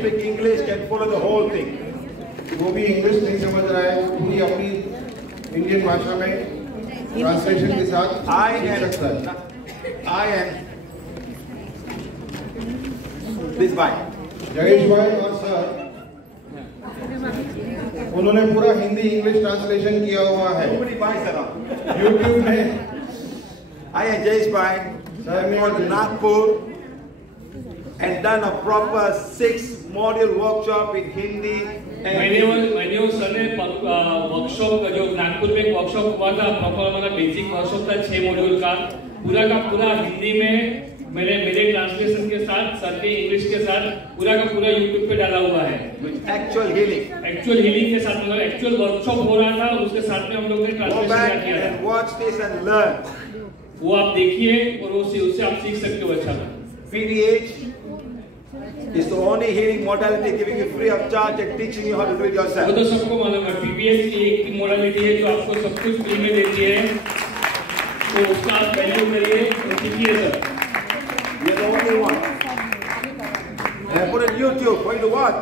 Speak English can follow the whole thing. वो भी English नहीं समझ रहा है, पूरी अपनी इंडियन भाषा में ट्रांसलेशन के साथ I am this भाई जयेश भाई और सर उन्होंने पूरा हिंदी इंग्लिश ट्रांसलेशन किया हुआ है यूट्यूब में। I am Jayesh Bhai, Sir, from Nagpur and done a proper 6-module workshop in Hindi. मैंने उस सर ने वर्कशॉप जो नागपुर में एक वर्कशॉप हुआ था, प्रॉपर हमारा बेसिक वर्कशॉप था 6 मॉड्यूल का पूरा हिंदी में मैंने मेरे ट्रांसलेशन के साथ सर के इंग्लिश के साथ पूरा का पूरा यूट्यूब पे डाला हुआ है। Actual healing के साथ मतलब एक्चुअल वर्कशॉप हो रहा था, उसके साथ में हम लोग ने ट्रांसलेशन किया था। Watch this and learn. वो आप देखिए और उससे आप सीख सकते हो। अच्छा PDH is the only healing modality giving you free of charge and teaching you how to do it yourself. वो तो सबको मालूम है, PBS एक मोडालिटी है जो आपको सब कुछ फ्री में देती है, तो उसका आप वैल्यू करिए और सीखिए sir. We are the only one. And I put it on YouTube for you to watch.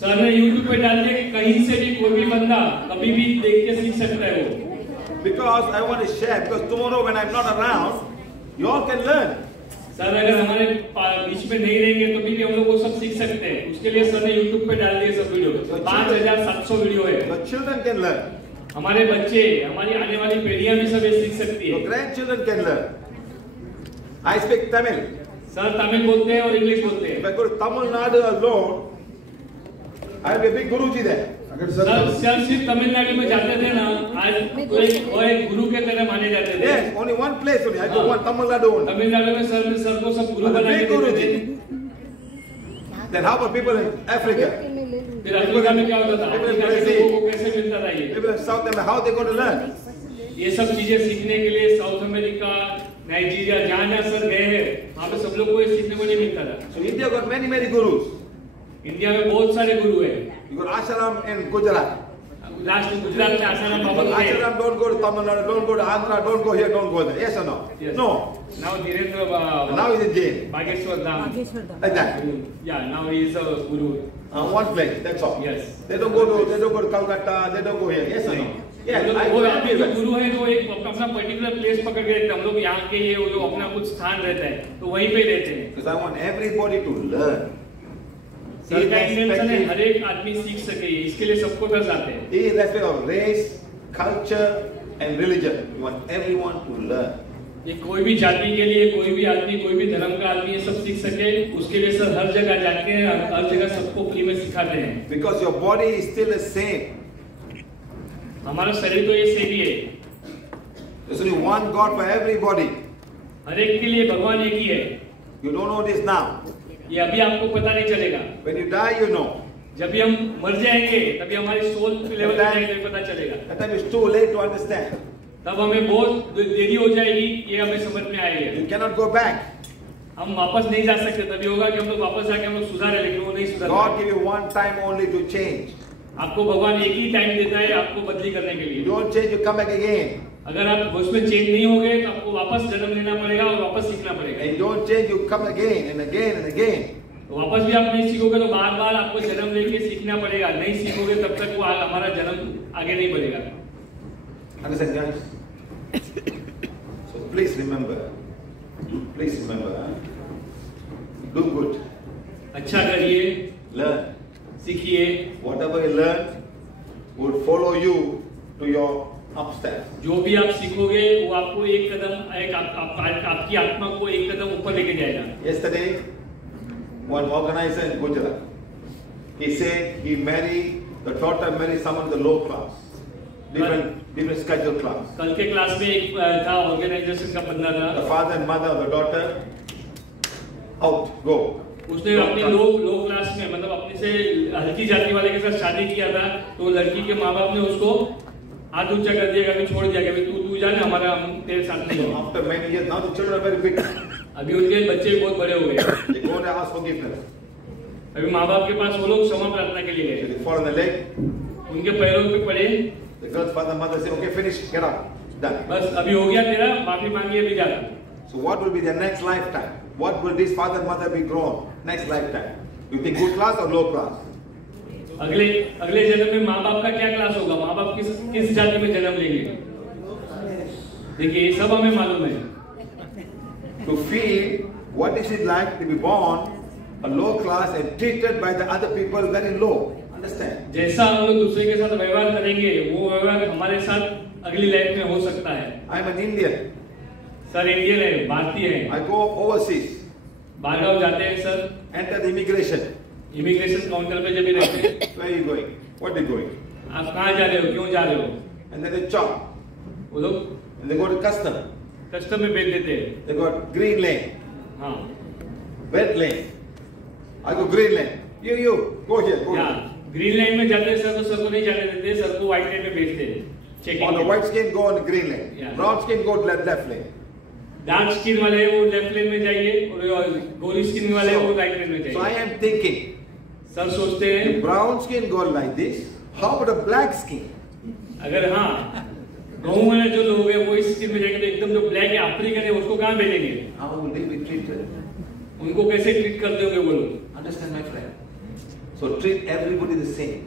Sir ने YouTube पे डाल दिया कि कहीं से भी कोई भी बंदा कभी भी देख के सीख सकता है वो। Because I want to share. Because tomorrow when I'm not around, you all can learn. Sir अगर हमारे बीच में नहीं रहेंगे तो भी हम लोग वो सब सीख सकते हैं। उसके लिए सर ने YouTube पे डाल दिए सब वीडियो। 5700 वीडियो है। The children can learn. हमारे बच्चे, हमारी आने वाली पीढ़ियां भी सब ये सीख सकती है। The grandchildren can learn. I speak Tamil. Sir Tamil बोलते हैं और इंग्लिश बोलते हैं। If I go to Tamil Nadu alone, I'll be a big Guruji there. अगर सर सिर्फ तमिलनाडु में जाते थे ना, आज वो एक गुरु के तरह माने जाते थे। Yes, only one place only. I go one Tamil Nadu only. Tamil Nadu में सर को सब गुरु बना के देते थे। Then how about people in Africa? फिर अफ्रीका में क्या होता था? अफ्रीका के लोगों को कैसे मिलता था ये? People in South America, how they going to learn? ये सब चीजें सीखने के लिए साउथ अमेरिका, नाइजीरिया, जहाँ सर गए हैं, वहाँ पे सब लोग को ये सीखने को नहीं मिलता था। So India got many gurus. India में बहुत सारे गुरु हैं। You got Asharam in Gujarat. Last Gujarat में आसाराम बाबा गए। Asharam don't go to Tamil Nadu, don't go to Andhra, don't go here, don't go there. Yes or no? Yes. No. Now Dhirendra Now he's in jail. Bageshwar Dham. Like that. Yeah, now he is a guru. One place. That's all. Yes. They don't go to Calcutta. They don't go here. Yes or no? Yes. वो आपके जो गुरु है वो एक अपना particular place पकड़ के रखते हैं। हम लोग यहाँ के ये वो जो अपना कुछ स्थान रहता है तो वहीं पे रहते हैं। Because I want everybody to learn. हर एक आदमी सीख सके, इसके लिए सबको दर्ज आते हैं। Irrespective of race, culture, and religion, you want everyone to learn. ये कोई भी जाति के लिए, कोई भी आदमी, कोई भी धर्म का आदमी ये सब सीख सके, उसके लिए सर हर जगह जाके हर जगह सबको फ्री में सिखाते हैं। Because your body is still the same. हमारा शरीर तो ये सेम ही है। There's only one God for everybody. हर एक के लिए भगवान एक ही है। You don't know this now. ये अभी आपको पता नहीं चलेगा। When you die, you know. जब भी हम मर जाएंगे, तभी हमारी सोल लेवल पे जाएंगे पता चलेगा। That time it's too late to understand. तब हमें बहुत देरी हो जाएगी, ये हमें समझ में आएगा। You cannot go back. हम वापस नहीं जा सकते, तभी होगा कि हम लोग वापस जाके हम लोग सुधारे, लेकिन वो नहीं सुधार। God give you one time only to change. आपको भगवान एक ही टाइम देता है आपको बदली करने के लिए। You don't change, you come back again. अगर आप उसमें चेंज नहीं होगे तो आपको वापस जन्म लेना पड़ेगा और वापस सीखना पड़ेगा। And you don't change, you come again and again and again. तो वापस भी आप नहीं सीखोगे तो बार बार आपको जन्म लेके सीखना पड़ेगा। नहीं सीखोगे तब तक वो हमारा जन्म आगे नहीं बढ़ेगा। Understand, guys? So please remember, do good, अच्छा करिए, learn. सीखिए। Whatever you learn will follow you to your upstairs. जो भी आप सीखोगे वो आपको एक कदम आपकी आत्मा को एक कदम ऊपर लेके जाएगा। Yesterday, one organizer in Gujarat, he said the daughter married someone in the low class, different schedule class. कल के क्लास में एक था ऑर्गेनाइजेशन का बंदा था। The father and mother of the daughter out, go. उसने अपनी लो क्लास में मतलब अपने से हल्की जाति वाले के साथ शादी किया था, तो लड़की के माँ बाप ने उसको हाथ ऊंचा कर दिया, कभी छोड़ दिया, कभी तू जाने हमारा हम तेरे साथ नहीं। After many years, now the children are very big. अभी उनके बच्चे बहुत बड़े हो गए। They go and ask forgiveness. अभी माँ बाप के पास वो लोग क्षमा प्रार्थना के लिए गए। They fall on the leg. उनके पैरों पे पड़े। The girl's father and mother say, okay, finish, get up, done. बस अभी हो गया तेरा, माफी मांगी अभी जाना। So what will be their next lifetime? What will this father and mother be grown next lifetime? You think good class or low class? अगले जन्म में माँ बाप का क्या क्लास होगा, माँ बाप किस जाति में जन्म लेंगे? देखिए ये सब हमें मालूम है. To feel what is it like to be born a low class and treated by the other people very low. Understand? जैसा हम लोग दूसरे के साथ व्यवहार करेंगे वो व्यवहार हमारे साथ अगली लाइफ में हो सकता है. I am an Indian. Sir Indian है, भारतीय है. I go overseas. बाहर जाते हैं sir. Enter the immigration. Immigration counter पे जब भी रहते हैं. Where are you going? What are you going? आप कहाँ जा रहे हो, क्यों जा रहे हो? And then they chop. वो लोग And they go to custom. Custom में भेज देते हैं. They got green lane, हाँ. red lane. I go green lane. You go here, go या here. ग्रीन लाइन में जाते हैं सर तो सर को नहीं जाने देते, सर को व्हाइट लाइन में भेजते हैं. Checking. On the white skin, go on the green lane. Yeah. Brown skin, go left lane. Dark skin वाले वो लेफ्ट लेन में जाइए और गोरी स्किन वाले वो राइट लेन में So I जाइए. am thinking, सर सोचते हैं brown skin go like this. How about a black skin? अगर हाँ गाँव वाले जो लोग हैं वो इस स्किन में जाएंगे तो एकदम जो ब्लैक है अफ्रीकन है उसको कहाँ भेजेंगे? How will they be treated? उनको कैसे ट्रीट करते होंगे वो लोग? Understand, my friend? So treat everybody the same.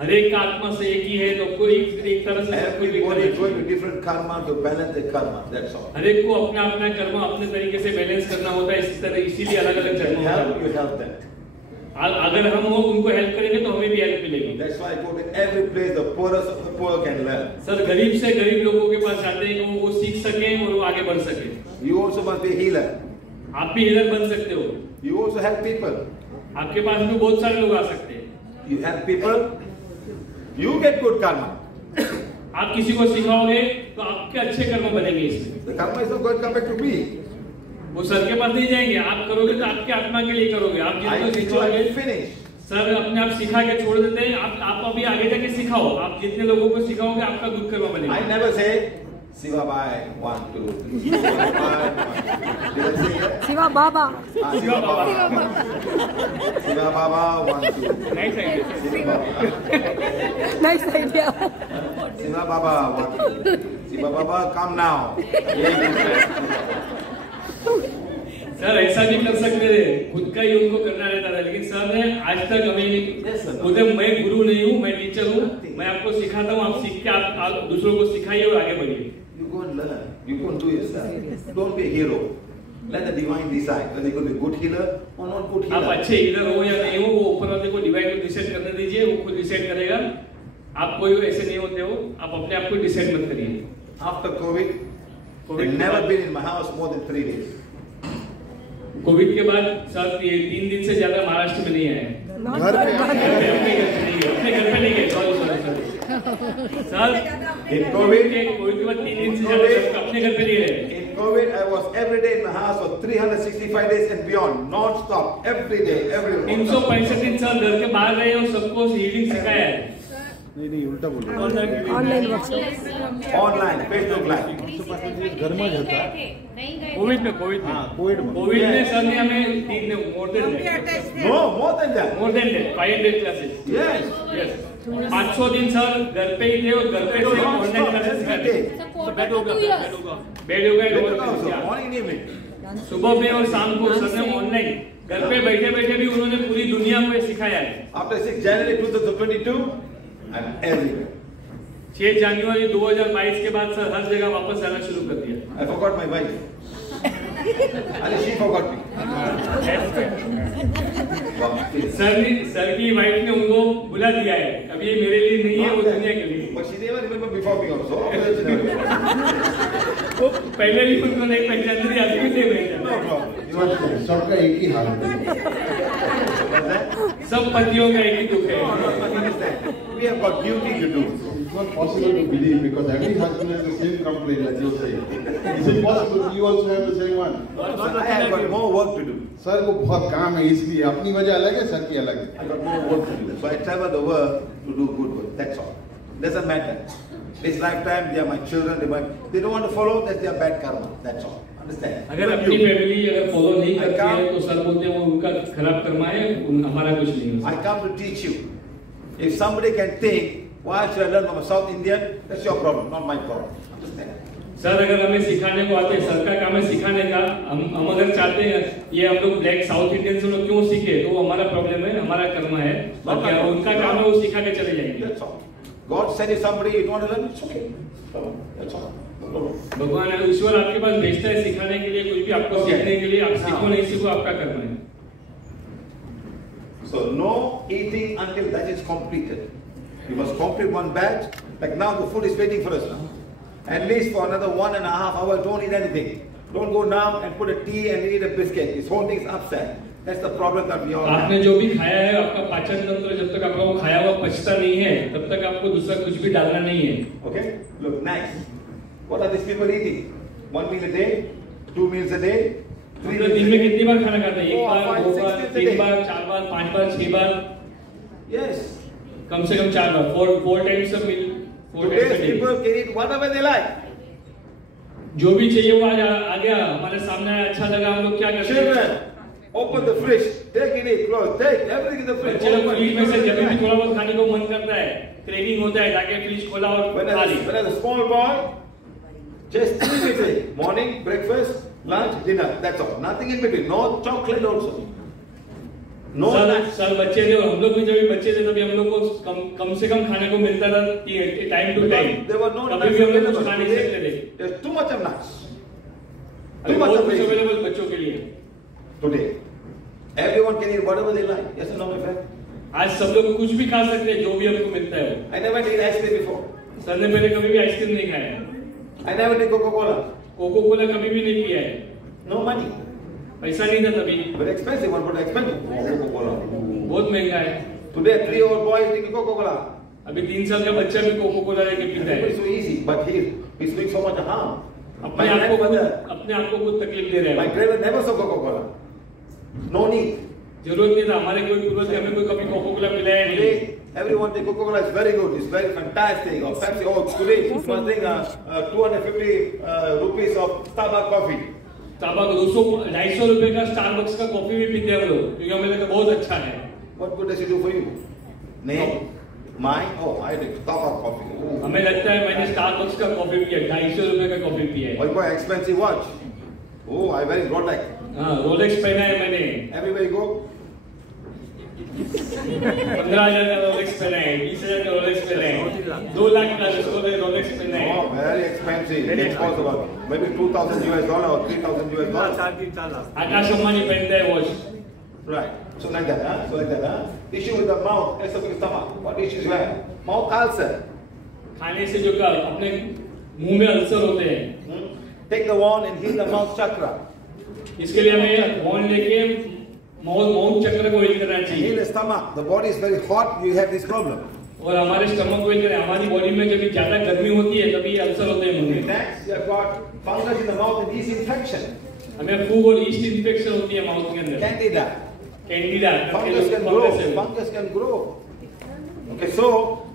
हर एक का आत्मा से एक ही है तो कोई एक तरह से सबको treat Everybody is going करना to different karma to balance their karma. That's all. हर एक को अपना अपना कर्म अपने तरीके से बैलेंस करना होता है. इसी तरह इसीलिए अलग अलग जन्म होता है. You help them. अगर हम वो उनको हेल्प करेंगे तो हमें भी हेल्प मिलेगी. That's why I go to every place the poorest of the poor can learn. Sir गरीब से गरीब लोगों के पास जाते हैं कि वो सीख सके और वो आगे बढ़ सके. You also must be a healer. आप भी हीलर बन सकते हो. You also help people. आपके पास भी बहुत सारे लोग आ सकते हैं. You help people. You get good karma. आप किसी को सिखाओगे तो आपके अच्छे कर्म बनेंगे इसमें. The karma is not going to come back to me. वो सर के पास नहीं जाएंगे. आप करोगे तो आपके आत्मा के लिए करोगे. आप I जिनको teach you, I सिखाओगे finish. Sir अपने आप सिखा के छोड़ देते हैं. आप अभी आगे जाके सिखाओ. आप जितने लोगों को सिखाओगे आपका गुड कर्म बनेगा. I never say Siva Bhai 1 2 3. Siva Bhai 1 2 3. Did I say that? Siva Baba. Siva Baba. Siva Baba 1 2 3. Nice idea. Siva Baba. Nice idea. Siva Baba 1 2 3. Siva Baba, come now. Sir ऐसा भी कर सकते थे. खुद का ही उनको करना रहता था. लेकिन सर ने आज तक हमें खुद मैं गुरु नहीं हूँ, मैं टीचर हूँ. मैं आपको सिखाता हूँ. आप सीख के आप दूसरों को सिखाइए और आगे बढ़िए. You go and learn. You go and do yourself. Don't be a hero. Let the divine decide whether you're going to be a good healer or not good आप healer. अच्छे हीलर हो या नहीं हो वो ऊपर वाले को डिवाइड को डिसाइड करने दीजिए. वो खुद डिसाइड करेगा. आप कोई ऐसे नहीं होते हो. आप अपने आप को डिसाइड मत करिए. After COVID, they've never been in my house more than 3 days. Covid के बाद सर 3 दिन से ज्यादा महाराष्ट्र में नहीं आए. घर पे अपने घर पे नहीं गए. सर In COVID, कोविड के बाद 3 दिन से ज्यादा अपने घर पे नहीं रहे. in COVID, I was every day in my house for 365 days and beyond, non-stop, every day, every day. 365 दिन सर घर के बाहर रहे और सबको हीलिंग सिखाया है. नहीं उल्टा बोल रहा हूँ. Online workshop. Online, Facebook Live. घर में होता. कोविड में कोविड में. कोविड में सर ने हमें more than No, more than that. 500 classes. Yes. Yes 500 दिन सर घर पे ही थे और घर पे से ऑनलाइन क्लासेस सिखाते. बेड हो Better also, गया. morning and evening. सुबह में और शाम को सर ने ऑनलाइन घर पे बैठे बैठे भी उन्होंने पूरी दुनिया को सिखाया है. After 6 January 2022, I'm everywhere. 6 जनवरी 2022 के बाद सर हर जगह वापस आना शुरू कर दिया. I forgot my wife. And she forgot me. Sir की वाइफ ने उनको बुला दिया है. अब ये मेरे लिए नहीं है, वो दुनिया के लिए. But she never remember before me also. She never remember. वो पहले भी उनको नहीं पहचानती थी, अभी भी नहीं No पहचानती. problem. सबका एक ही हाल है. What's that? सब पतियों का एक ही दुख No, है. not understand. We have got duty to do. It's not possible to believe because every husband has the same complaint like you're saying. It's impossible. You also have the same one. I have got more work to do. Sir को बहुत काम है इसलिए अपनी वजह अलग है, sir की अलग है. I got more work to do. So I travel the world to do good work. That's all. Doesn't matter. This lifetime, they are my children. They don't want to follow. That's their bad karma. That's all. Understand? अगर अपनी family अगर follow नहीं करती है तो sir बोलते हैं वो उनका खराब कर्मा है, हमारा कुछ नहीं है. I come to teach you. If somebody can think, why should I learn from a South Indian? That's your problem, not my problem. Understand? Sir अगर हमें सिखाने को आते हैं, सर का काम है सिखाने का. हम अगर चाहते हैं ये हम लोग ब्लैक साउथ इंडियन से लोग क्यों सीखे, तो वो हमारा प्रॉब्लम है, हमारा कर्म है, बाकी उनका काम है वो सिखा के चले जाएंगे। That's all. God send you somebody you don't want to learn, it's okay. That's all. No problem. भगवान है, ईश्वर आपके पास भेजता है सिखाने के लिए, कुछ भी आपको सीखने के लिए, आप सीखो नहीं सीखो आपका कर्म है। So no eating until that is completed. You must complete one batch. Like now the food is waiting for us now. At least for another 1.5 hours, don't eat anything. Don't go now and put a tea and eat a biscuit. This whole thing is upset. That's the problem that we all have. आपने जो भी खाया है, आपका पाचन तंत्र जब तक आपका वो खाया हुआ पचता नहीं है, तब तक आपको दूसरा कुछ भी डालना नहीं है। Okay? Look, next. What are these people eating? 1 meal a day? 2 meals a day? 3 meals दिन a में day? कितनी बार खाना खाते हैं? 1 बार, 2 बार, 3 बार, 4 बार, 5 बार, 6 बार? Yes. कम से कम 4 बार, 4 times a meal, 4 times a Today's day। people can eat whatever they like. जो भी चाहिए वो आ गया हमारे सामने आया, अच्छा लगा, हम लोग क्या करते हैं? Children, open the fridge. Take it, close. Take everything in the fridge. बच्चे लोग फ्रिज में से जब भी थोड़ा बहुत खाने को मन करता है, क्रेविंग होता है, जाके फ्रिज खोला और खा ली। When I was a small boy, just 3 meals a day. Morning, breakfast, lunch, dinner. That's all. Nothing in between. No chocolate also. No nuts. Sir बच्चे थे, हम लोग भी जब भी बच्चे थे तभी हम लोग को कम से कम खाने को मिलता था time to time. There were no कभी nuts भी हम लोग available. कुछ खा नहीं सकते थे। There's too much of nuts. अभी बहुत कुछ अवेलेबल बच्चों के लिए। Today, everyone can eat whatever they like. Yes or no, my friend? आज सब लोग कुछ भी खा सकते हैं, जो भी हमको मिलता है। I never did ice cream before. Sir ने पहले कभी भी आइसक्रीम नहीं खाया। I never did Coca-Cola. Coca Cola कभी भी नहीं पिया है। No money. पैसा नहीं था तभी। Very expensive. One but expensive. Coca-Cola. बहुत महंगा है। Today, 3-year-old boy is drinking Coca-Cola. अभी 3 साल का बच्चा भी कोको कोला लेके पीता है। It's so easy, but he's doing so much harm. अपने आप को कुछ तकलीफ दे रहे My हैं। grandmother never saw Coca-Cola. No need. जरूरत नहीं था, हमारे कोई पूर्वज ने हमें कोई कभी कोको कोला पिलाया नहीं। Today, everyone think Coca-Cola is very good. It's very fantastic. Or Pepsi. Oh, today you must think 250 rupees of Starbucks coffee. Starbucks 200-250 रुपए का स्टारबक्स का कॉफी भी पीते हैं हम लोग, क्योंकि हमें लगता है बहुत अच्छा है। What good does it do for you? Name? Mine? Oh, I drink Starbucks coffee. Oh. हमें लगता है मैंने स्टारबक्स का कॉफी पिया, 250 रुपए का कॉफी पिया है। Or you buy expensive watch. Oh, I wear Rolex. हाँ, रोलेक्स पहना है मैंने। Everywhere you go. 15,000 का रोलेक्स पहना है, 20,000 का रोलेक्स पहना है, 2 लाख का रोलेक्स पहना है। Oh, very expensive. It costs about maybe $2,000 or $3,000. Akash Ambani पहनता है watch. Right. So like that, huh? So like that, huh? Issue with the mouth, rest of the stomach. What issues you have? Mouth ulcer. खाने से जो अपने मुंह में ulcer होते हैं, Take the wand and heal the mouth chakra. इसके लिए हमें वॉन लेके माउथ चक्र को हील करना Heal चाहिए। the stomach. The body is very hot. You have this problem. और हमारे स्टमक को हील करें। हमारी बॉडी में जब ज्यादा गर्मी होती है तभी अल्सर होते हैं मुंह में। Next, you have got fungus in the mouth and yeast infection. हमें फूग और ईस्ट इन्फेक्शन होती है माउथ के अंदर। Candida. Candida Fungus can grow. Fungus can grow. Okay, so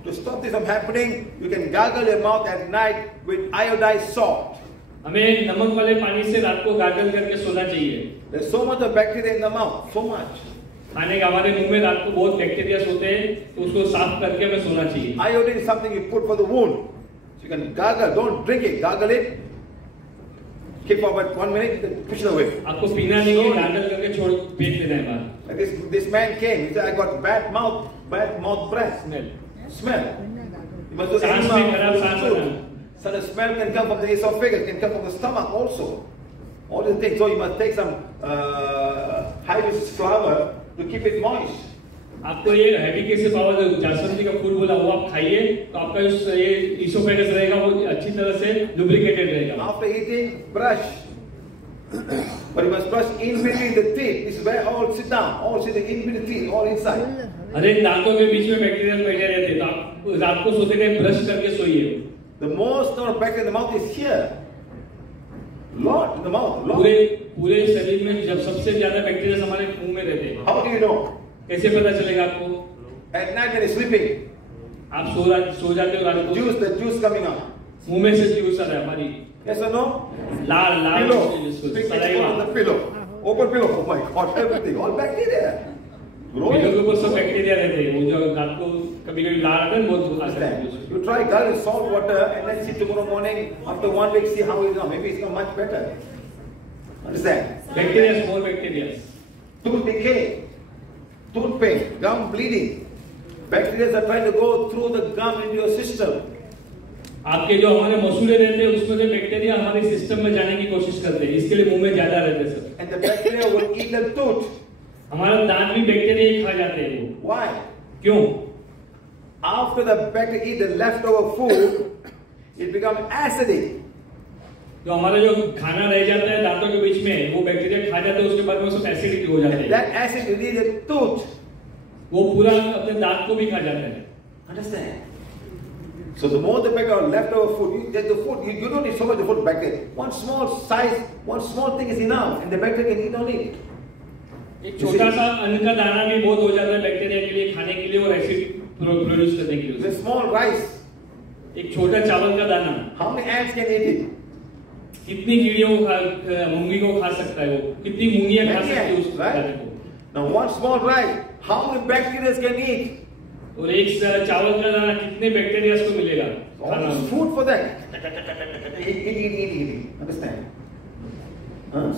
to stop this from happening, you can gargle your mouth at night with iodized salt. हमें नमक वाले पानी से रात को गार्गल करके सोना चाहिए। There's so much of bacteria in the mouth, so much. खाने का हमारे मुंह में रात को बहुत बैक्टीरिया होते हैं, तो उसको साफ करके हमें सोना चाहिए। Iodine is something you put for the wound. So you can gargle, don't drink it, gargle it. Keep for about 1 minute, then push it away. आपको पीना नहीं है, गार्गल करके छोड़ फेंक देना है बाहर। Like this man came, he said, I got bad mouth breath. Smell. You must do सांस में खराब सांस food. आना। So the smell can come from the esophagus, can come from the stomach also. All these things. So you must take some hibiscus flower to keep it moist. आपको ये हेबिकेस power जास्वंदी का फूल बोला वो आप खाइए, तो आपका ये इसोफेगस रहेगा वो अच्छी तरह से लुब्रिकेटेड रहेगा। After eating, brush. But you must brush in between the teeth. This is where all sit down. All sit in between the teeth, all inside. अरे दांतों के बीच में बैक्टीरिया बैठे रहते हैं, तो आप रात को सोते टाइम ब्रश करके सोइए। The most number of bacteria in the mouth is here. Lot in the mouth. Lot. पूरे शरीर में जब सबसे ज्यादा बैक्टीरिया हमारे मुंह में रहते हैं। How do you know? कैसे पता चलेगा आपको? At night when you're sleeping, आप सो जाते हो रात को, the juice coming out. मुंह में से जूस आ रहा है हमारी। Yes or no? Lal Pillow. Big saliva. on the pillow. Open pillow. Oh my God! Everything. All bacteria. Pillow के ऊपर सब बैक्टीरिया रहते हैं, वो जो रात को कभी-कभी लाल आता है बहुत आता है। You try gargle salt water and then see tomorrow morning after 1 week see how it is now. Maybe it's not much better. Understand? Bacteria, small bacteria. Tooth decay, tooth pain, gum bleeding. Bacteria are trying to go through the gum into your system. आपके जो हमारे मसूड़े रहते हैं उसमें से bacteria हमारे system में जाने की कोशिश करते हैं, इसके लिए मुंह में ज्यादा रहते हैं सब. And the bacteria will eat the tooth. हमारा दांत भी बैक्टीरिया ही खा जाते हैं वो. Why? क्यों? After the bacteria eat the leftover food, it becomes acidic. जो हमारा जो खाना रह जाता है दांतों के बीच में वो बैक्टीरिया खा जाते हैं, उसके बाद में सब एसिडिटी हो जाती है. That acid will eat the tooth. वो पूरा अपने दांत को भी खा जाते हैं. Understand? So the more the bacteria are leftover food, you don't need so much of food bacteria. One small size, one small thing is enough, and the bacteria can eat on it. एक छोटा सा अन्न का दाना भी बहुत हो जाता है बैक्टीरिया के लिए खाने के लिए और एसिड प्रोड्यूस करने के लिए. The small rice, एक छोटा चावल का दाना how many ants can eat it? कितनी कीड़ियों मूंगी को खा सकता है वो, कितनी मूंगियां खा सकती है उस दाने को. Now one small rice, how many bacteria can eat? और एक चावल का दाना कितने बैक्टीरिया को मिलेगा All this food for that. Eat. Understand?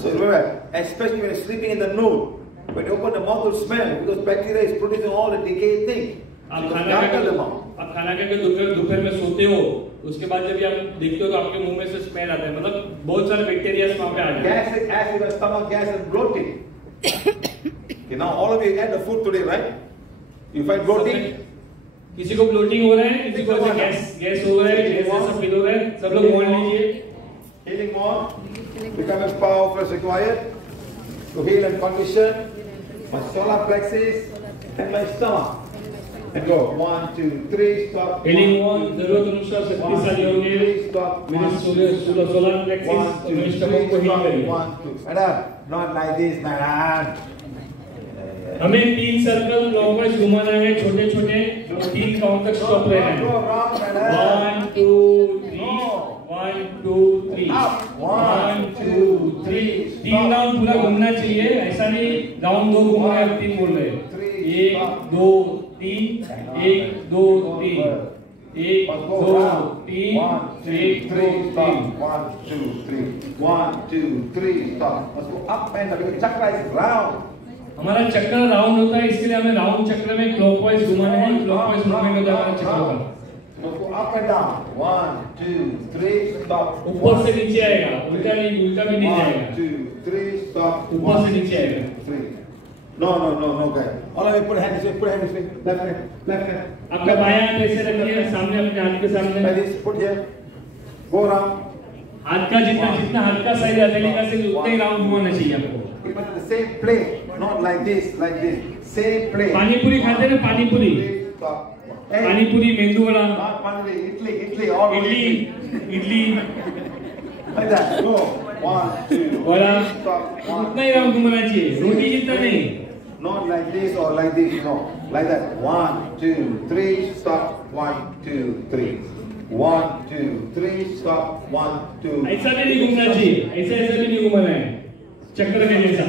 So remember, especially when you're sleeping in the nude, when you open the mouth will smell because bacteria is producing all the decayed things. आप खाना खा के दोपहर में सोते हो, उसके बाद जब आप देखते हो तो आपके मुंह में से स्मेल आता है, मतलब बहुत सारे बैक्टीरिया वहां पे आ जाते हैं. Acid, stomach gas and bloating. Okay, now all of you had the food today, right? You find bloating? किसी को ब्लोटिंग हो रहा है, किसी को गैस हो रहा है, गैस सब फील हो रहा है, सब लोग मोड़ लीजिए. Healing more, become as powerful as required to heal and condition my solar plexus and my stomach. And go 1, 2, 3, stop. Healing more, जरूरत अनुसार शक्तिशाली होंगे. मेरे सोलर प्लेक्सिस और मेरे स्टमक को हील करिए. 1, 2, madam, not like this, madam. हमें 3 सर्कल क्लॉकवाइज घुमाना है, छोटे छोटे 3 काउंट तक स्टॉप रहना है. 1, 2, 3, 1, 2, 3, 1, 2, 3. 3 राउंड पूरा घूमना चाहिए, ऐसा नहीं राउंड 2 घूम रहे हैं 3 बोल रहे हैं. 1, 2, 3, 1, 2, 3, 1, 2, 3, 1, 2, 3, 1, 2, 3, 1, 2, 3, stop. Let's go up and the chakra is round. हमारा चक्र राउंड होता है, इसके लिए हमें राउंड चक्र में क्लॉकवाइज घुमाना है. क्लॉकवाइज मूवमेंट होता है हमारा चक्र का. Go up and down. 1, 2, 3, stop. ऊपर से नीचे आएगा, उल्टा नहीं, उल्टा भी नहीं जाएगा. 1, 2, 3, stop. ऊपर से नीचे आएगा. 3. No, guys. All of you put hand this way, left hand. आपका बायां हाथ ऐसे रखिए सामने, अपने हाथ के सामने. Like this, put here. Go around. हाथ का जितना हाथ का साइज अमेरिका से उतना ही राउंड घुमाना चाहिए आपको. But the same plate, not like this. Same plate. पानी पूरी खाते हैं ना, पानी पूरी. पानी पूरी, मेंदू vada. Not Panli, Italy, all idli. Like that. Go. 1, 2, vada. 3, stop. उतना ही राउंड घुमाना चाहिए, रोटी जितना नहीं. Not like this or like this, no. Like that. 1, 2, 3, stop. 1, 2, 3. 1, 2, 3, stop. 1, 2. ऐसा भी नहीं घूमना चाहिए, ऐसा भी नहीं घुमाना है, चक्कर के जैसा.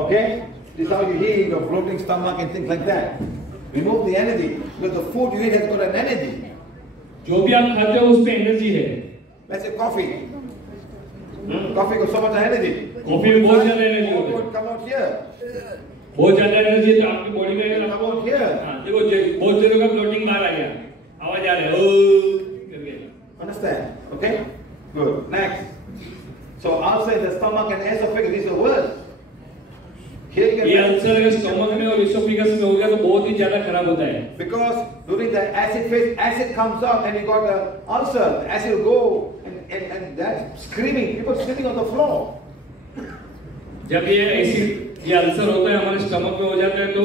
Okay? This is how you heal your bloating stomach and things like that. Remove the energy because the food you eat has got an energy. जो भी आप खाते हो उस पे एनर्जी है. Let's say coffee. Coffee got so much energy. Coffee में बहुत ज्यादा एनर्जी होती है. Come out here. बहुत ज्यादा एनर्जी है तो आपकी बॉडी में अगर Come out here. देखो बहुत देर का ब्लोटिंग बाहर आ गया, आवाज आ रहा है ओ करके. Understand? Okay? Good. Next. So outside the stomach and esophagus is the worst. Here you ये can अल्सर अगर स्टमक में और इसोफेगस में हो गया तो बहुत ही ज्यादा खराब होता है. because during the acid phase, acid comes out and you got the ulcer. The acid will go and that's screaming. People sitting on the floor. जब ये एसिड ये अल्सर होता है हमारे स्टमक में हो जाता है तो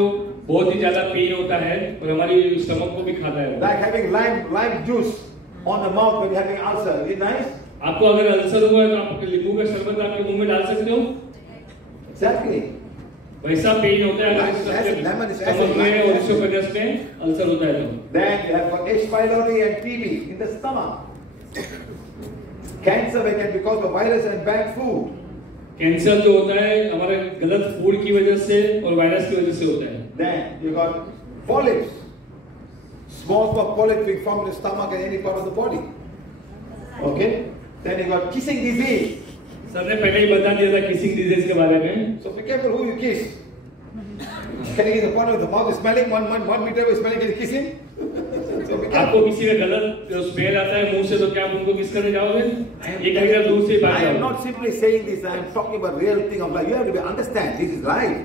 बहुत ही ज्यादा पेन होता है और हमारी स्टमक को भी खाता है. Like having lime juice on the mouth when you're having ulcer. Is it nice? आपको अगर अल्सर हुआ है तो आप नींबू का शरबत आपके मुंह में डाल सकते हो. Exactly. वैसा पेन होता है अगर Lemon is स्टमक में और इसोफेगस में अल्सर होता है तो. Then you have got H. pylori and TB in the stomach. Cancer can be caused by virus and bad food. Cancer जो होता है हमारे गलत फूड की वजह से और वायरस की वजह से होता है. Then you got polyps. Small polyps being formed in the stomach and any part of the body. Okay? Then you got kissing disease. Sir ने पहले ही बता दिया था किसिंग डिजीज के बारे में. So be careful who you kiss. Can you get the point of the mouth is smelling 1 meter away smelling? Can you kiss him? So be आपको careful. किसी का गलत स्मेल आता है मुंह से तो क्या आप उनको किस करने जाओगे? एक मीटर दूर से I am not simply saying this. I am talking about real thing of life. You have to understand this is life.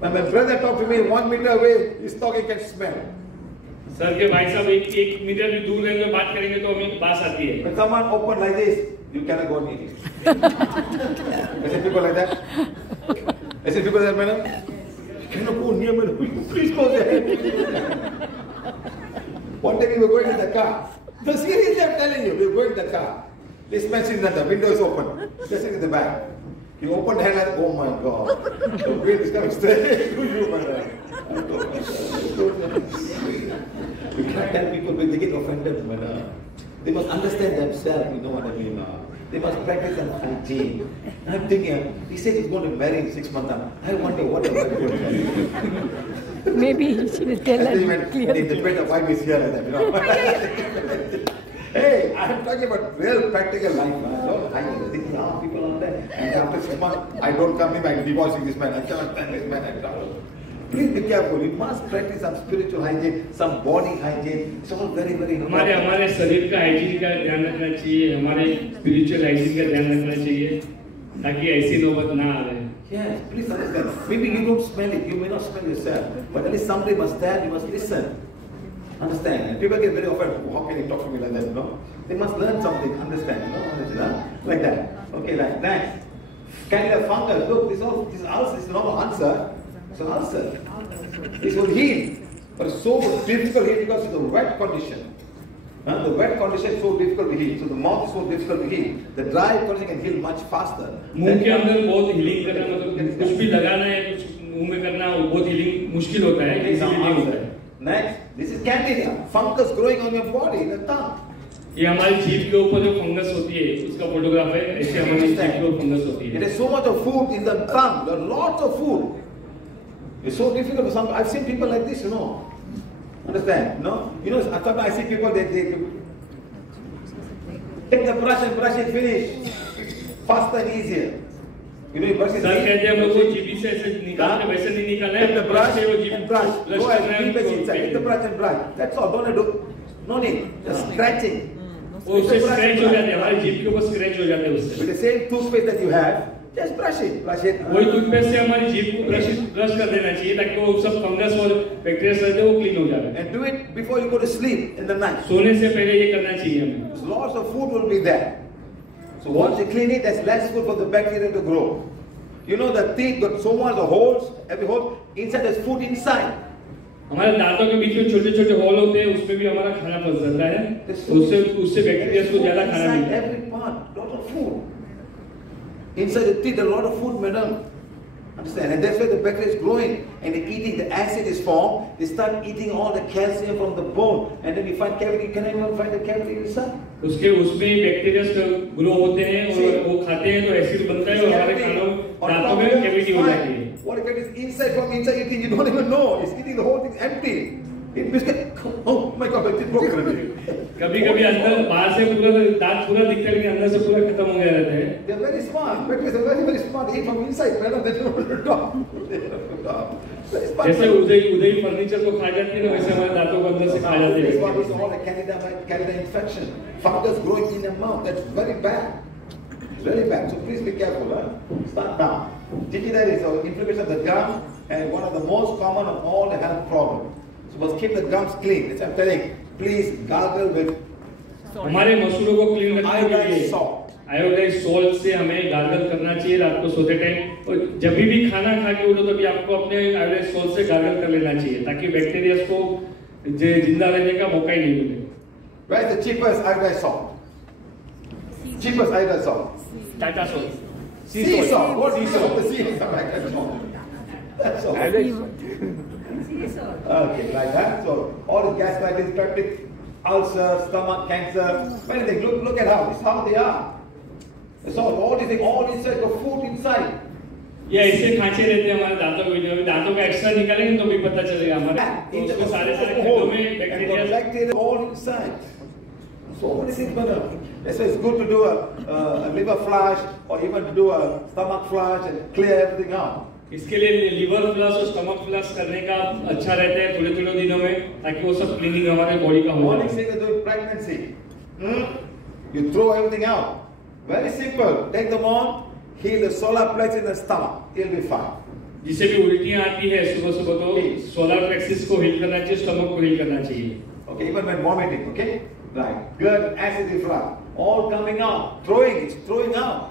When my brother talked to me 1 meter away, he's talking can smell. Sir के भाई साहब एक metre भी दूर रहेंगे बात करेंगे तो हमें बात आती है. When someone open like this, you cannot go near it. I see people like that. I see people like that, madam. You cannot go near me. Please close your head. One day we were going in the car. The seriously I'm telling you, we were going in the car. This man sitting there, the window is open. Just sitting in the back. He opened the hand like, oh my God. The wind is coming straight to you, madam. You can't tell people when they get offended, madam. They must understand themselves, you know what I mean. They must practice some hygiene. I'm thinking, he said he's going to marry in 6 months time. I wonder what am I going to do. Maybe she will tell us If the better wife is here like that, you know. Hey, I'm talking about real practical life. Don't hide the things around people out there. And after 6 months, I don't come in, I'm divorcing this man. I cannot stand this man. Please be careful. You must practice some spiritual hygiene, some body hygiene. It's all very, very important. हमारे शरीर का hygiene का ध्यान रखना चाहिए, हमारे spiritual hygiene का ध्यान रखना चाहिए ताकि ऐसी नौबत ना आए. Yes, please understand. Maybe you don't smell it, you may not smell yourself, but at least somebody must stand, you must listen. Understand? And people get very offended. How can you talk to me like that? You know? They must learn something, understand, you know? Like that. Okay, like that. Can you have fungus? Look, this ulcer is not an answer. It's an ulcer. This will heal. But it's so difficult here because of the wet condition. The wet condition is so difficult to heal. So the mouth is so difficult to heal. The dry condition can heal much faster. मुंह के अंदर बहुत healing करना मतलब कुछ भी लगाना है कुछ मुंह में करना बहुत हीलिंग मुश्किल होता है इसीलिए नहीं होता है. Next, this is candida. Fungus growing on your body, the tongue. ये हमारी जीभ के ऊपर जो फंगस होती है उसका फोटोग्राफ है. ऐसे हमारी जीभ के ऊपर फंगस होती है. There is so much of food in the tongue. There are lots of food. It's so difficult for some. I've seen people like this, you know. Understand? No? You know, sometimes I see people, they take the brush and brush it, finish. Faster and easier. You know, you brush it. Sir कहते हैं हम लोग को जीभी से ऐसे निकालते वैसे नहीं निकालना है. Take the brush से वो जीभ and brush. Go ahead, keep it inside. Take the brush and brush. That's all. Don't do. No need. Just scratching. वो उससे स्क्रैच हो जाते हैं हमारी जीभ के ऊपर स्क्रैच हो जाते हैं उससे. With the same toothpaste that you have, just brush it. Brush it. वही टूथपेस्ट से हमारी जीभ को ब्रश कर देना चाहिए ताकि वो सब फंगस और बैक्टीरिया रहते हैं वो क्लीन हो जाए. And do it before you go to sleep in the night. सोने से पहले ये करना चाहिए हमें. Lots of food will be there. So once you clean it, there's less food for the bacteria to grow. You know the teeth got so much of holes, every hole, inside there's food inside. हमारे दांतों के बीच में छोटे-छोटे whole होते हैं उसमें भी हमारा खाना फंस जाता है. उससे बैक्टीरिया को ज्यादा खाना मिलता है. Every part, lot of food. Inside the teeth, a lot of food, madam. Understand? And that's why the bacteria is growing and they're eating, the acid is formed. They start eating all the calcium from the bone, and then we find cavity. Can anyone find the cavity inside? उसमें bacteria grow होते हैं और वो खाते हैं तो acid बनता है और हमारे दांतों में कैविटी हो जाती है. What if it is inside from inside eating? You don't even know. It's eating the whole thing empty. It biscuit. Oh my God! It's broken. कभी-कभी अंदर बाहर से पूरा दांत पूरा दिखता है लेकिन अंदर से पूरा खत्म हो गया रहता है. They're very smart. Bacteria are very, very smart. They eat from inside. Madam, they don't want to talk. जैसे उदय फर्नीचर को खा जाती है ना वैसे हमारे दांतों को अंदर से खा जाते हैं. This one is all a candida infection. Fungus growing in the mouth. That's very bad. It's very bad. So please be careful. Start now. Candida is inflammation of the gum and one of the most common of all the health problems. So must keep the gums clean. That's what I'm telling. Please gargle with हमारे मसूड़ों को clean रखने के लिए salt. Iodise salt से हमें gargle करना चाहिए रात को सोते टाइम. और जब भी खाना खा के उठो तभी आपको अपने आयोडाइज सॉल्ट से गार्गल कर लेना चाहिए ताकि बैक्टीरिया को जिंदा रहने का मौका ही नहीं मिले. Where is the cheapest iodized salt? Cheapest iodized salt. Tata salt. Sea salt. What sea salt? The sea salt. That's all. Okay, like that. So all the gastritis, peptic ulcer, stomach cancer, anything. Look at how this is how they are. It's all these things, all inside the food inside. ये ऐसे खांचे रहते हैं हमारे दांतों के बीच में. दांतों का एक्स्ट्रा निकालेंगे तो भी पता चलेगा हमारे. उसमें सारे खेतों में bacteria all inside. So many things better. That's why it's good to do a liver flush or even to do a stomach flush and clear everything out. इसके लिए लिवर फ्लश और स्टमक फ्लश करने का अच्छा रहता है थोड़े-थोड़े दिनों में ताकि वो सब क्लीनिंग हमारे बॉडी का हो Morning sickness during pregnancy. You throw everything out. Very simple. Take them on, heal the solar plexus in the stomach. You'll be fine. जिसे भी उल्टियां आती है सुबह-सुबह तो सोलर प्लेक्सिस को हील करना चाहिए, स्टमक को हील करना चाहिए. Okay, even when vomiting, okay? Right. Good acid reflux. All coming out. It's throwing out.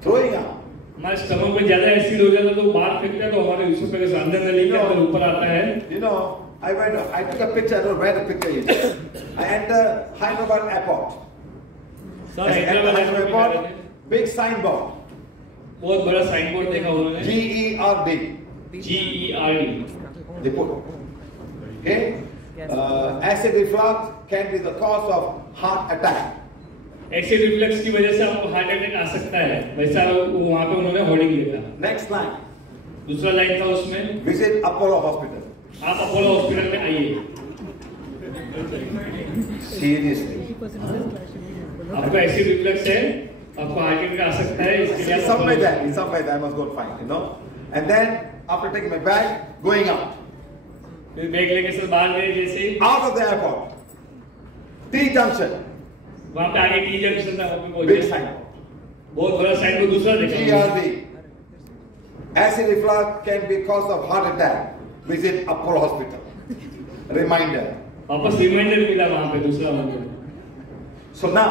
Throwing out. हमारे स्टमक में ज्यादा एसिड हो जाता है तो बाहर फेंकते हैं तो हमारे इसोफेगस अंदर नली के अंदर ऊपर आता है. You know, I took a picture. I don't know where the picture is. I enter Hyderabad airport. Sir Hyderabad airport. Big signboard. बहुत बड़ा साइन बोर्ड देखा उन्होंने. GERD. GERD. They put. Okay. Acid reflux can be the cause of heart attack. Acid reflux की वजह से आपको heart attack आ सकता है. वैसा वहां पे उन्होंने होर्डिंग लिखा. Next line. दूसरा लाइन था उसमें Visit Apollo Hospital. आप अपोलो हॉस्पिटल में आइए. Seriously. आपको एसिड रिफ्लक्स है, आपको हार्ट अटैक आ सकता है. इसके लिए It's somewhere there. I must go and find, you know. And then after taking my bag, going out. फिर बैग लेके सब बाहर गए जैसे Out of the airport. T junction. वहां पे आगे टी जंक्शन था वहां पे Big पहुंचे. sign. बहुत बड़ा साइन को दूसरा देखा. GERD. Acid reflux can be cause of heart attack. Visit Apollo Hospital. Reminder. वापस रिमाइंडर मिला वहां पे दूसरा मंदिर. So now,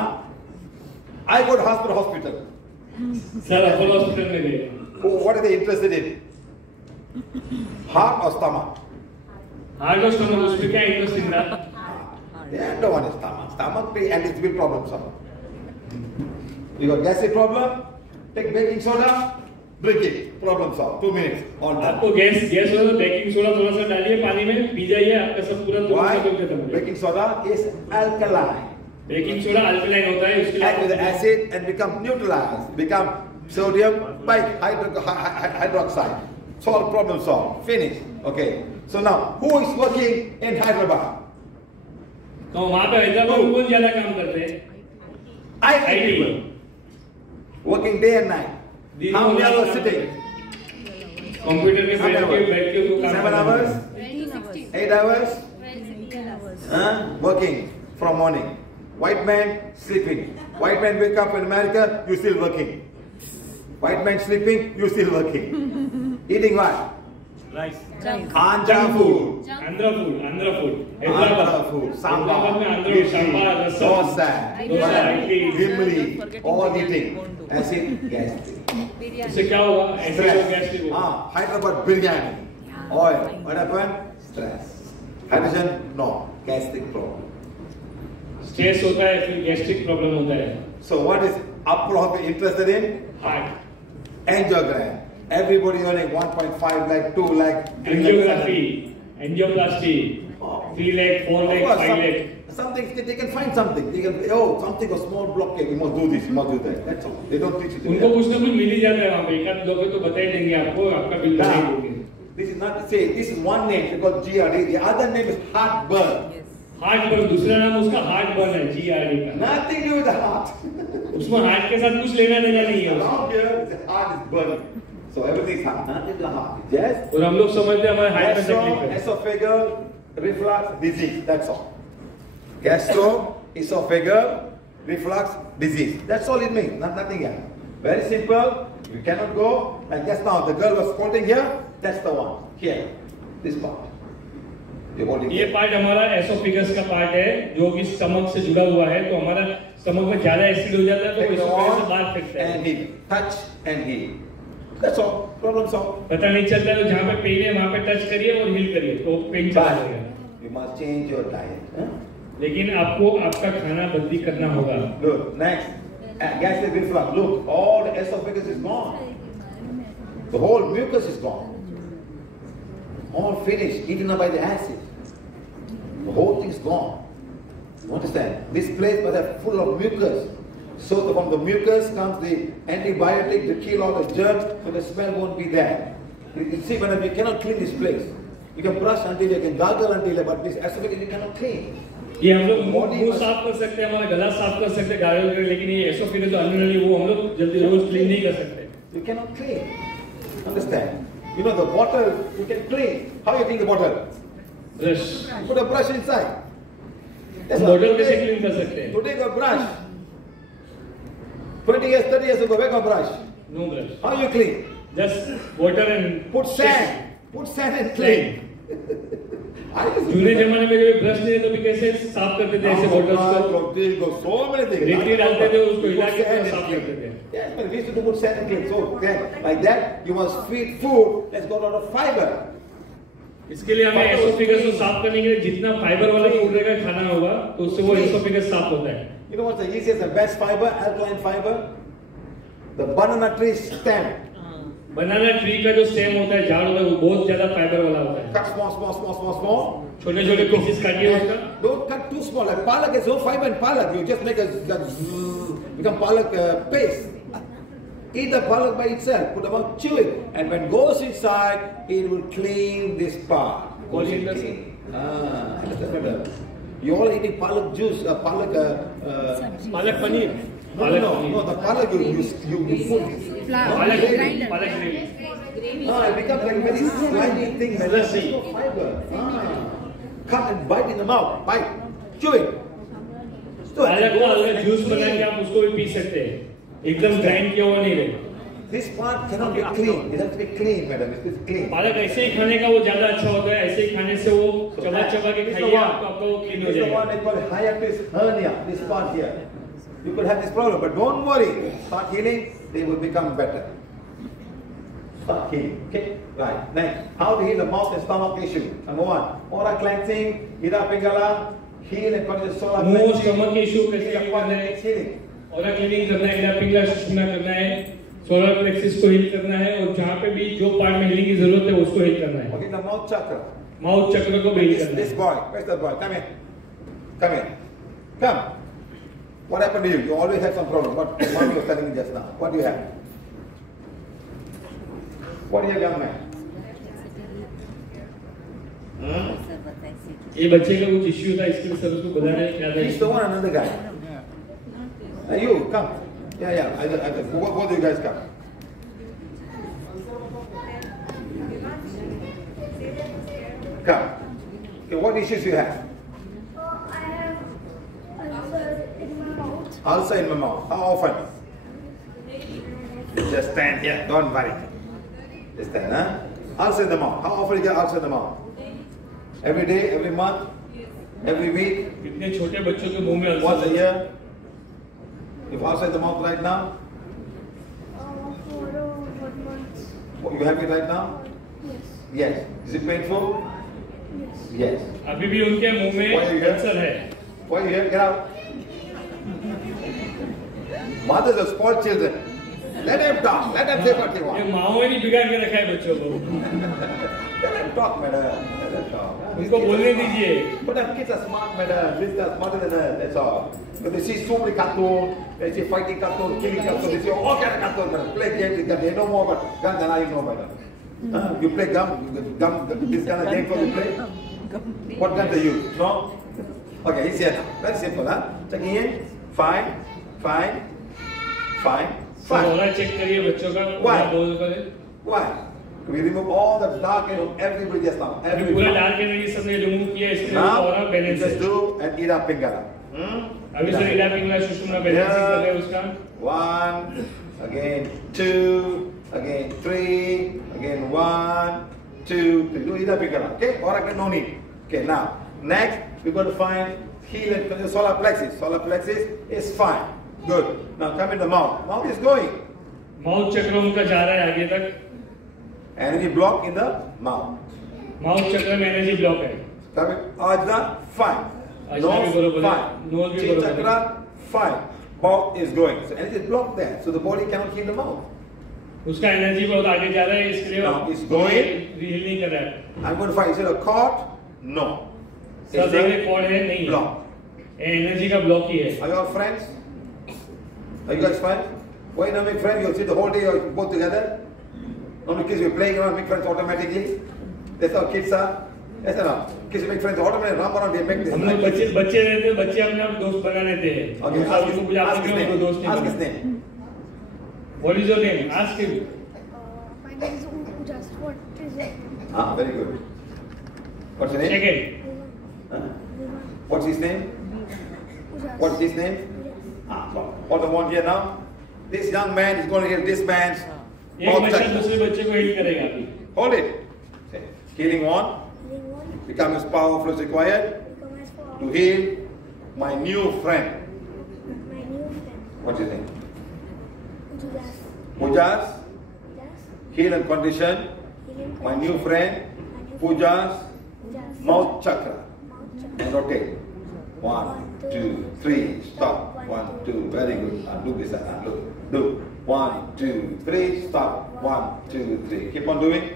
I go to hospital. Sir Apollo hospital में गए. What are they interested in? Heart or stomach? Heart और stomach उस पे क्या इंटरेस्टिंग था. They don't want stomach. Stomach pain and it's big problem solved. You got gastric problem? Take baking soda, drink it. Problem solved. 2 minutes. All done. आपको gas हो तो baking soda थोड़ा सा डालिए पानी में, पी जाइए, आपका सब पूरा Why? खत्म हो जाएगा. Baking soda is alkaline. Baking soda alkaline होता है, उसके Act with the लिए acid and become neutralized. Become sodium hydroxide. Solve problem solved. Finish. Okay. So now, who is working in Hyderabad? तो वहां पे हैदराबाद में कौन ज्यादा काम करते हैं. IT people. Working day and night. How many hours sitting? Computer के बैठ के वो काम 7 hours? 8 hours? Working from morning. White man sleeping. White man wake up in America, you still working. White man sleeping, you still working. Eating what? Rice. Andhra food. Andhra food. Andhra Hyderabad food. Hyderabad में Andhra Idli, sambar rasam dosa, dosa idli. Imli, all eating. That's it. Gastric. इससे क्या होगा. Acid और gastric होगा. Hyderabad biryani. Oil. What happened? Stress. Hydrogen? No. Gastric problem. Stress होता है फिर gastric problem होता है. So what is Apollo interested in? Heart. Angiogram. Everybody earning 1.5 lakh, 2 lakh, 3 lakh. Angiography, angioplasty, 3 lakh, 4 lakh, 5 lakh. Something they can find something. They can something a small blockade. You must do this. You must do that. That's all. They don't teach you. उनको कुछ ना कुछ मिल ही जाता है वहाँ पे. एक आध लोग तो बता ही देंगे आपको, आपका बिल बता ही देंगे. This is not to say this is one name because GRD. The other name is heartburn. Heart burn, दूसरा नाम उसका हार्ट बर्न है, GRD का. Nothing to do with the heart. उसमें हार्ट के साथ कुछ लेना देना नहीं है. Around here, the heart is burning. So everything is heart. Nothing to the heart. Yes. और हम लोग समझते हैं हमारे हार्ट में तकलीफ है. Esophageal reflux disease. That's all. Gastro, esophageal reflux disease. That's all it means. Nothing else. Very simple. You cannot go. Like just now, the girl was quoting here. That's the one. Here. This part. ये part हमारा oesophagus का part है जो कि stomach से जुड़ा हुआ है. तो हमारा स्टमक में ज्यादा एसिड हो जाता है तो एसोफेगस से बाहर फेंकता है. And heal. Touch and heal. That's all. Problem solved. पता नहीं चलता तो जहाँ पे पेन है वहाँ पे टच करिए और हील करिए तो पेन चला जाएगा. You must change your diet. Huh? लेकिन आपको आपका खाना बदली करना होगा. Good. Next. Gastric reflux. Look, all the esophagus is gone. The whole mucus is gone. All finished, eaten up by the acid. The whole thing is gone. You understand? This place was full of mucus. So from the mucus comes the antibiotic to kill all the germs, so the smell won't be there. You see, when we cannot clean this place. You can brush until you can gargle until, but this esophagus you cannot clean. ये हम लोग मुंह साफ कर सकते हैं, हमारा गला साफ कर सकते हैं गार्गल करके, लेकिन ये एसोफेगस जो अनयूजुअली वो हम लोग जल्दी रोज क्लीन नहीं कर सकते. You cannot clean. Understand? You know the bottle you can clean. How you clean the bottle? Brush. Put a brush inside. Bottle कैसे क्लीन कर सकते हैं? To take a brush. 20 years, 30 years ago, where a brush? No brush. How you clean? Just water and Put sand. Put sand and clean. जूने जमाने में जो brush नहीं तो भी कैसे साफ करते थे ऐसे बॉटल्स को? So many things. रेती डालते थे उसको हिला के साफ करते थे. Yes, but we used to put sand and clean. So then, like that, you must feed food. Let's go out of fiber. इसके लिए हमें एसोफेगस को साफ करने के लिए जितना फाइबर वाला फूड रहेगा खाना होगा तो उससे वो एसोफेगस साफ होता है. You know what's the easiest, the best fiber, alkaline fiber? The banana tree stem. Banana tree का जो स्टेम होता है, झाड़ होता है, वो बहुत ज्यादा फाइबर वाला होता है. Cut small. छोटे-छोटे पीसेस काटिए उसका. Don't cut too small. Like palak is no fiber in palak. You just make a become palak paste. Eat the palak by itself. Put them out, chew it, and when it goes inside, it will clean this part. You all eating palak juice, palak palak paneer. No, the palak you put. पालक gravy. It becomes like very slimy thing. Fiber. Cut and bite in the mouth. Bite. Chew it. पालक का अगर juice बना के आप उसको भी P सकते हैं. एकदम ग्राइंड किया हुआ नहीं रहे. This part cannot be clean. It has to be clean, madam. It is clean. पालक ऐसे ही खाने का वो ज्यादा अच्छा होता है. ऐसे ही खाने से वो चबा के खाइए आपको क्लीन हो This is the one जाएगा. they call hiatus hernia. This part here. You could have this problem, but don't worry. Start healing. They will become better. Start healing. Okay? Right. Next, how to heal the mouth and stomach issue. Number one, oral cleansing, Ida Pingala, heal and continue solar मुंह cleansing. Stomach issue कैसे ठीक करना है, Healing. और cleaning करना है, इधर पिंगला सुषुम्ना करना है, सोलर प्लेक्सिस को हील करना है, और जहाँ पे भी जो पार्ट में हीलिंग की जरूरत है उसको हील करना है. Okay, the mouth chakra. Mouth चक्र को भी हील करना This है. boy, where's that boy? Come here. Come here. Come. What happened to you? You always have some problem. What Mommy was telling me just now. What do you have? What do you have, young man? ये बच्चे का कुछ issue था, इसके लिए sir उसको बता रहे हैं क्या था. He's the one, another guy. You come. Yeah. Both of you guys come. Come. Okay, what issues you have? I have ulcer in my mouth. Ulcer in my mouth. How often? Just stand here. Don't worry. Just stand, huh? Ulcer in the mouth. How often you get ulcer in the mouth? Every day, every month, every week. इतने छोटे बच्चों के मुंह में Once a ulcer. year. If ulcer in the mouth right now, For 1 month. you have it right now? Yes. Yes. Is it painful? Yes. Yes. अभी भी उनके मुंह में Why are you here? Ulcer है. Why are you here? Get out. Mothers are spoiled children. Let them talk. Let them say what they ये want. माओ ने बिगाड़ के रखा है बच्चों को. Let them talk, madam. Let them talk. उनको बोलने दीजिए. But them kids are smart, madam. These are smarter than us. That's all. But they see so many cartoons. They see fighting cartoons, killing cartoons. They see all kind of cartoons, madam. Play games. They know more about guns than I know, madam. You play gum, this kind of game for you play? What gun do you use? No? Okay, he's here now. Very simple, huh? Check in. Fine. Solar check करिए बच्चों का. Why? बोल करें. Why? We remove all the dark and everybody just now. अभी पूरा dark energy सबने remove किया, इसके लिए Now, और you बैलेंस just है. do an Ida Pingala. अभी सर इला पिंगला सुषुम्ना बैलेंस कर रहे हैं उसका. 1, again 2, again 3, again 1, 2, 3. Do Ida Pingala. Okay? Or I can no need. Okay, now, next, we're going to find heel and solar plexus. Solar plexus is fine. Good. Now come in the mouth. Mouth is going. Mouth चक्र उनका जा रहा है आगे तक. Energy block in the mouth. Mouth चक्र में energy block है. Come in. Ajna, fine. Ajna bhi barabar hai. fine. Nose bhi Chin barabar hai. chakra, fine. Mouth is going. So energy is blocked there. So the body cannot heal the mouth. उसका energy बहुत आगे जा रहा है, इसके लिए Now it's going. Heal नहीं कर रहा है. I'm going to find. Is it a cord? No. सब It's जगह a कॉर्ड है नहीं. block. एनर्जी का ब्लॉक ही है. Are you all friends? Are you guys friends? Why not make friends? You'll sit the whole day or both together. Normally kids will playing around, make friends automatically. That's how kids are. ऐसा ना किसी make friends automatically run around they make this. हम लोग बच्चे रहते हैं, बच्चे अपने आप दोस्त बना लेते हैं. Okay, ask his name. Ask his name. What is your name? Ask him. My name is Ujas. What is it? Ah, very good. What's your name? Second. Huh? What's his name? Ujas. What's his name? Ah, so what I want here now? This young man is going to heal this man's एक mouth बच्चा chakra. दूसरे बच्चे को heal करेगा अभी. Hold it. Say, healing on. Healing one. Become as powerful as required Become as for to heal my new friend. my new friend. What's his name? Ujas. Pujas. Ujas. Heal and condition Healing my new friend. My new Pujas. Ujas. Mouth chakra. Mouth chakra. And rotate. 1, 2, 3. Stop. 1, 2. Very good. Do this. Look. Do. 1, 2, 3. Stop. 1, 2, 3. Keep on doing.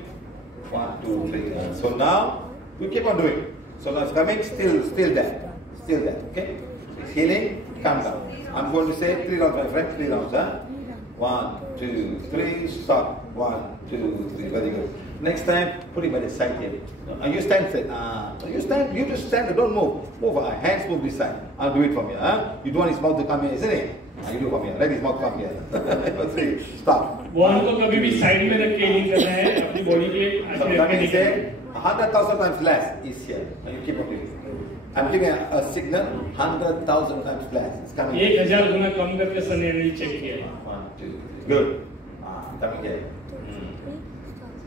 1, 2, 3. So now we keep on doing. So now it's coming. Still there. Still there. Okay. It's healing. Calm down. I'm going to say 3 rounds, my friend. 3 rounds. 1, 2, 3. Stop. 1, 2, 3. Very good. Next time, put him by the side here. You stand. You stand. You just stand. Don't move. Move. Hands move this side. I'll do it from here. You don't want his mouth to come here, isn't it? You do from here. Let his mouth come here. 3. Stop. Ball को कभी भी side में रख के heal करना है अपनी body के So आगे that रख के means नहीं say 100,000 times less is here. And you keep on doing it. I'm giving a signal 100,000 times less. It's coming. 1000 गुना कम करके सन एनर्जी चेक किया. 1, 2, 3. Good. Coming here.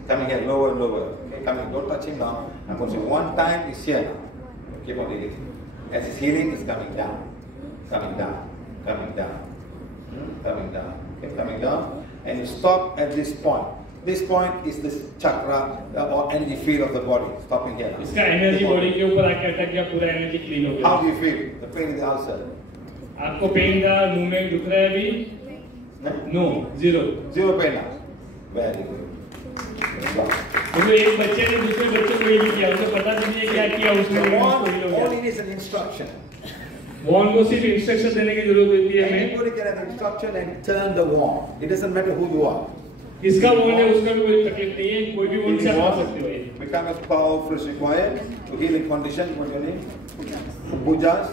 Coming here, lower and lower. Okay, coming. Don't touch him now. I'm going to say 1 time is here now. Keep on doing it. As it's healing, it's coming down. Coming down. Coming down. Coming down. Okay, coming down. And you stop at this point. This point is this chakra or energy field of the body. Stopping here now. इसका energy body के ऊपर आके अटक गया, पूरा energy clean हो How गया. do you feel? The pain in the ulcer? आपको पेन का मुंह में दुख रहा है अभी? No? No, zero. Zero pain now. Very good. तो एक बच्चे ने दूसरे बच्चे को हील किया, उसे पता नहीं है क्या किया उसने, So उसको हील हो all गया. it is an instruction. वॉन को सिर्फ इंस्ट्रक्शन देने की जरूरत होती है हमें. Anybody can have instruction and turn the wand. It doesn't matter who you are. इसका वॉन है, उसका भी कोई तकलीफ नहीं है, कोई भी वॉन से आप कर सकते हो ये. Become as powerful as required to heal a condition. What's your name? Pujas,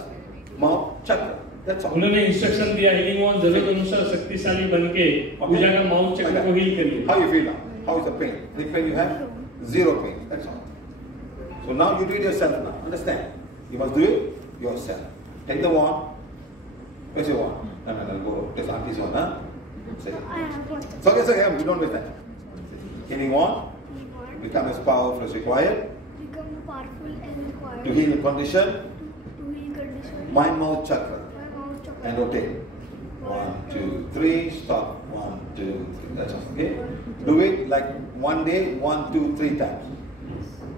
mouth chakra. That's all. उन्होंने इंस्ट्रक्शन दिया, हीलिंग वॉन जरूरत अनुसार शक्तिशाली बनके पूजा का माउथ चक्र को हील कर लो. How you feel now? How is the pain? The pain you have? Zero pain. That's all. So now you do it yourself now. Understand? You must do it yourself. Take the wand. Where's your wand? No, go. This auntie's one, huh? Say. I have one. It's okay, you don't waste time. Healing wand. Become as powerful as required Become powerful and required to heal the condition. to heal condition. Mind mouth chakra. My mouth chakra. And rotate. 1, 2, 3. Stop. 1, 2, 3. That's all. Okay. Do it like one day, 1, 2, 3 times.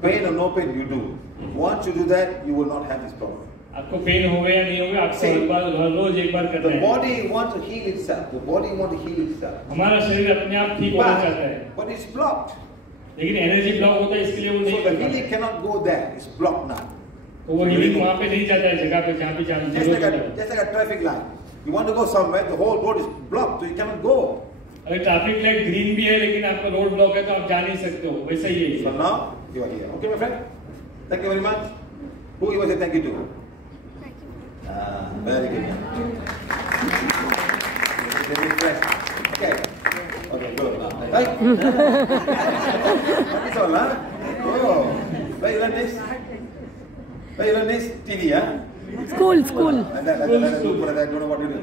Pain or no pain, you do. Once you do that, you will not have this problem. आपको pen हो गया नहीं हो गया, आपको See, हर रोज एक बार करना The है. body wants to heal itself. The body wants to heal itself. हमारा शरीर अपने आप ठीक होना चाहता है, But it's blocked. लेकिन एनर्जी ब्लॉक होता है, इसके लिए वो So नहीं the कर healing पाता. cannot go there. It's blocked now. तो वो हीलिंग वहाँ पे नहीं जाता है, जगह पे जहाँ पे जाना Just like जरूरत है. just like a traffic light. You want to go somewhere, the whole road is blocked, so you cannot go. अगर ट्रैफिक लाइट ग्रीन भी है लेकिन आपका रोड ब्लॉक है तो आप जा नहीं सकते हो, वैसा ही है. So now you are here. Okay, my friend? Thank you very much. Who you want to say thank you to? Thank you. Very good. Okay. Okay, good. Right? That's all, huh? Oh. Where you learn this? Where you learn this? TV, huh? School. And then I don't know what you do.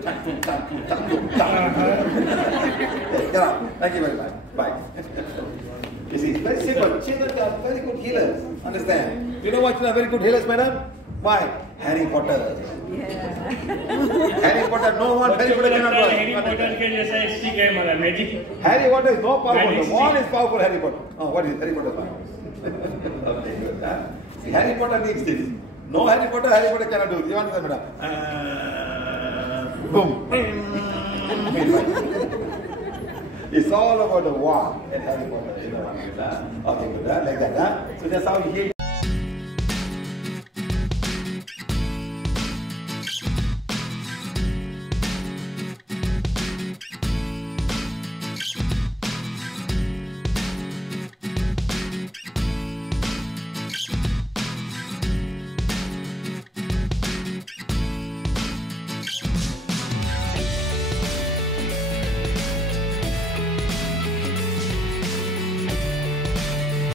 Get out. Thank you very much. Bye. You see, very simple. Children are very good healers. Understand? You know what children are very good healers, madam? Why? Harry Potter. Harry Potter, no one Harry Potter cannot work. Harry Potter के जैसा एक stick है हमारा magic. Harry Potter is no powerful. Magic The one stick. is powerful, Harry Potter. Oh, what is Harry Potter's power? Okay, good. Huh? See, Harry Potter needs this. No Harry Potter cannot do it. You understand, madam? Boom. It's all about the wand and Harry Potter. You know what I mean? Okay, good. Like that. So that's how he heals.